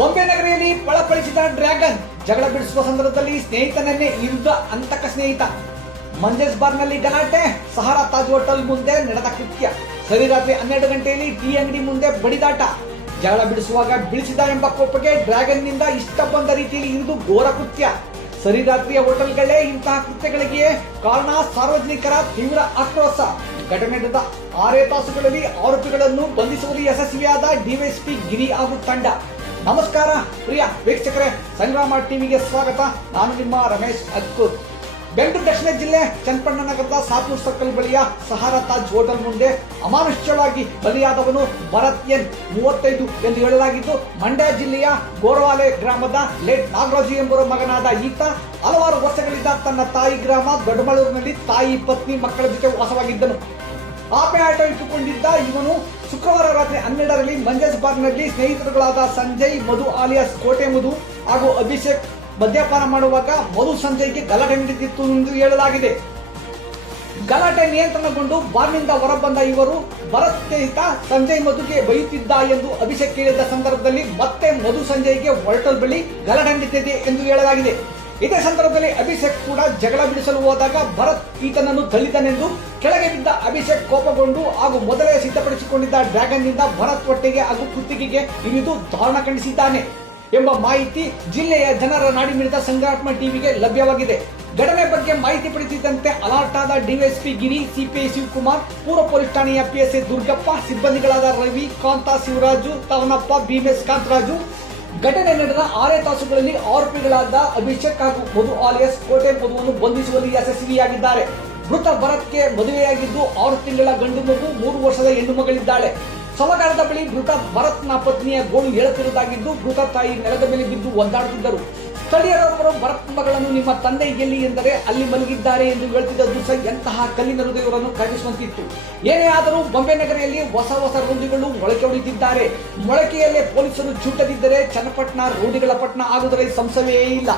ಬೊಂಬೆ ನಗರಿಯಲ್ಲಿ ಪಳಪಳಿಸಿದ dragon ಜಗಳ ಬಿಡಿಸುವ ಸಂದರ್ಭದಲ್ಲಿ ಸ್ನೇಹಿತನನ್ನೇ ಇರಿದ ಅಂತಕ ಸ್ನೇಹಿತ. ಮಂಜೇಸ್ ಬಾರ್ನಲ್ಲಿ ಗಲಾಟೆ, ಸಹಾರಾ ತಾಜ್ ಹೋಟೆಲ್ ಮುಂದೆ ನಡೆದ ಕೃತ್ಯ. ಸರಿ ರಾತ್ರಿ 12 ಗಂಟೆಯಲ್ಲಿ ಟೀ ಅಂಗಡಿ ಮುಂದೆ ಬಡಿದಾಟ. ಜಗಳ ಬಿಡಿಸುವಾಗ ಬೀಳಿಸಿದ ಎಂಬ ಕೋಪಕ್ಕೆ ಡ್ರ್ಯಾಗನ್ ನಿಂದ ಇಷ್ಟ ಬಂದ ರೀತಿಯಲ್ಲಿ ಇರಿದು ಘೋರ ಕೃತ್ಯ. ಸರಿ ರಾತ್ರಿಯ ಹೋಟೆಲ್ಗಳೇ ಇಂತಹ ಕೃತ್ಯಗಳಿಗೆ ಕಾರಣ. ಸಾರ್ವಜನಿಕರ ತೀವ್ರ ಆಕ್ರೋಶ. ಘಟನೆ ನಡೆದ 6 ತಾಸುಗಳಲ್ಲಿ ಆರೋಪಿಗಳನ್ನು ಬಂಧಿಸುವಲ್ಲಿ ಯಶಸ್ವಿಯಾದ ಡಿವೈಎಸ್ಪಿ ಗಿರಿ ಹಾಗೂ ತಂಡ. ನಮಸ್ಕಾರ ಪ್ರಿಯ ವೀಕ್ಷಕರೇ, ಸಂಗ್ರಾಮ ಟಿವಿಗೆ ಸ್ವಾಗತ. ನಾನು ನಿಮ್ಮ ರಮೇಶ್ ಅದ್ಕೂರ್. ಬೆಂಗಳೂರು ದಕ್ಷಿಣ ಜಿಲ್ಲೆ ಚನ್ನಪಟ್ಟಣ ನಗರದ ಸಾತೂರ್ ಸರ್ಕಲ್ ಬಳಿಯ ಸಹಾರಾ ತಾಜ್ ಹೋಟೆಲ್ ಮುಂದೆ ಅಮಾನುಷ್ಯವಾಗಿ ಬಲಿಯಾದವನು ಭರತ್ ಎನ್ 35 ಎಂದು ಹೇಳಲಾಗಿದ್ದು, ಮಂಡ್ಯ ಜಿಲ್ಲೆಯ ಗೋರವಾಲೆ ಗ್ರಾಮದ ಲೇಟ್ ನಾಗರಾಜು ಎಂಬುವರ ಮಗನಾದ ಈತ ಹಲವಾರು ವರ್ಷಗಳಿಂದ ತನ್ನ ತಾಯಿ ಗ್ರಾಮ ದೊಡ್ಡಮಳೂರಿನಲ್ಲಿ ತಾಯಿ, ಪತ್ನಿ, ಮಕ್ಕಳ ಜೊತೆ ವಾಸವಾಗಿದ್ದನು. ಆಪೆ ಆಟ ಇಟ್ಟುಕೊಂಡಿದ್ದ ಇವನು ಶುಕ್ರವಾರ ರಾತ್ರಿ 12ರಲ್ಲಿ ಮಂಜೇಸ್ ಬಾರ್ನಲ್ಲಿ ಸ್ನೇಹಿತರುಗಳಾದ ಸಂಜಯ್, ಮಧು ಆಲಿಯಾಸ್ ಕೋಟೆ ಮಧು ಹಾಗೂ ಅಭಿಷೇಕ್ ಮದ್ಯಪಾನ ಮಾಡುವಾಗ ಮಧು ಸಂಜಯ್ಗೆ ಗಲಾಟೆ ನಡೆದಿತ್ತು ಎಂದು ಹೇಳಲಾಗಿದೆ. ಗಲಾಟೆ ನಿಯಂತ್ರಣಗೊಂಡು ಬಾರ್ನಿಂದ ಹೊರಬಂದ ಇವರು ಭರತ್ ಸ್ನೇಹಿತ ಸಂಜಯ್ ಮಧುಗೆ ಬೈಯುತ್ತಿದ್ದ ಎಂದು ಅಭಿಷೇಕ್ ಹೇಳಿದ ಸಂದರ್ಭದಲ್ಲಿ ಮತ್ತೆ ಮಧು ಸಂಜಯ್ಗೆ ಹೋಟೆಲ್ ಬಳಿ ಗಲಾಟೆ ನಡೆದಿದೆ ಎಂದು ಹೇಳಲಾಗಿದೆ. ಇದೇ ಸಂದರ್ಭದಲ್ಲಿ ಅಭಿಷೇಕ್ ಕೂಡ ಜಗಳ ಬಿಡಿಸಲು ಹೋದಾಗ ಭರತ್ ಈತನನ್ನು ತಳ್ಳಿದನೆಂದು, ಕೆಳಗೆ ಬಿದ್ದ ಅಭಿಷೇಕ್ ಕೋಪಗೊಂಡು ಹಾಗೂ ಮೊದಲೇ ಸಿದ್ಧಪಡಿಸಿಕೊಂಡಿದ್ದ ಡ್ರ್ಯಾಗನ್ ನಿಂದ ಭರತ್ ಹೊಟ್ಟೆಗೆ ಹಾಗೂ ಕುತ್ತಿಗೆಗೆ ಇರಿದು ದಾರುಣ ಖಂಡಿಸಿದ್ದಾನೆ ಎಂಬ ಮಾಹಿತಿ ಜಿಲ್ಲೆಯ ಜನರ ನಾಡಿ ಮಿಡಿದ ಸಂಗ್ರಾಮ ಟಿವಿಗೆ ಲಭ್ಯವಾಗಿದೆ. ಘಟನೆ ಬಗ್ಗೆ ಮಾಹಿತಿ ಪಡೆದಿದ್ದಂತೆ ಅಲರ್ಟ್ ಆದ ಡಿವೈಎಸ್ಪಿ ಗಿರಿ, ಸಿಪಿಐ ಶಿವಕುಮಾರ್, ಪೂರ್ವ ಪೊಲೀಸ್ ಠಾಣೆಯ ಪಿಎಸ್ಐ ದುರ್ಗಪ್ಪ, ಸಿಬ್ಬಂದಿಗಳಾದ ರವಿ, ಕಾಂತ, ಶಿವರಾಜು, ತವನಪ್ಪ, ಭೀಮೇಶ್, ಕಾಂತರಾಜು ಘಟನೆ ನಡೆದ 6 ತಾಸುಗಳಲ್ಲಿ ಆರೋಪಿಗಳಾದ ಅಭಿಷೇಕ್ ಹಾಗೂ ಮಧು ಆಲಿಯಾಸ್ ಕೋಟೆ ಮಧುವನ್ನು ಬಂಧಿಸುವಲ್ಲಿ ಯಶಸ್ವಿಯಾಗಿದ್ದಾರೆ. ಮೃತ ಭರತ್ಗೆ ಮದುವೆಯಾಗಿದ್ದು 6 ತಿಂಗಳ ಗಂಡು ಮಗು, 3 ವರ್ಷದ ಹೆಣ್ಣು ಮಗಳಿದ್ದಾಳೆ. ಸಮಗಾರದ ಬಳಿ ಮೃತ ಭರತ್ನ ಪತ್ನಿಯ ಗೋಳು ಹೇಳುತ್ತಿರುವುದಾಗಿದ್ದು, ಮೃತ ತಾಯಿ ನೆಲದ ಮೇಲೆ ಬಿದ್ದು ಒದ್ದಾಡುತ್ತಿದ್ದರು. ಸ್ಥಳೀಯರೊಬ್ಬರು ಭರತ್ ಮಗಳನ್ನು ನಿಮ್ಮ ತಂದೆ ಎಲ್ಲಿ ಎಂದರೆ ಅಲ್ಲಿ ಮಲಗಿದ್ದಾರೆ ಎಂದು ಹೇಳುತ್ತಿದ್ದ ದೃಶ್ಯ ಎಂತಹ ಕಲ್ಲಿನ ಹೃದಯವರನ್ನು ಕರಗಿಸುವಂತಿತ್ತು. ಏನೇ ಆದರೂ ಬೊಂಬೆ ನಗರಿಯಲ್ಲಿ ಹೊಸ ರೂಢಿಗಳು ಮೊಳಕೆ ಹೊಡೆದಿದ್ದಾರೆ. ಮೊಳಕೆಯಲ್ಲೇ ಪೊಲೀಸರು ಚುಟ್ಟದಿದ್ದರೆ ಚನ್ನಪಟ್ಟಣ ರೂಢಿಗಳ ಪಟ್ಟಣ ಆಗುವುದರಲ್ಲಿ ಸಂಶಯವೇ ಇಲ್ಲ.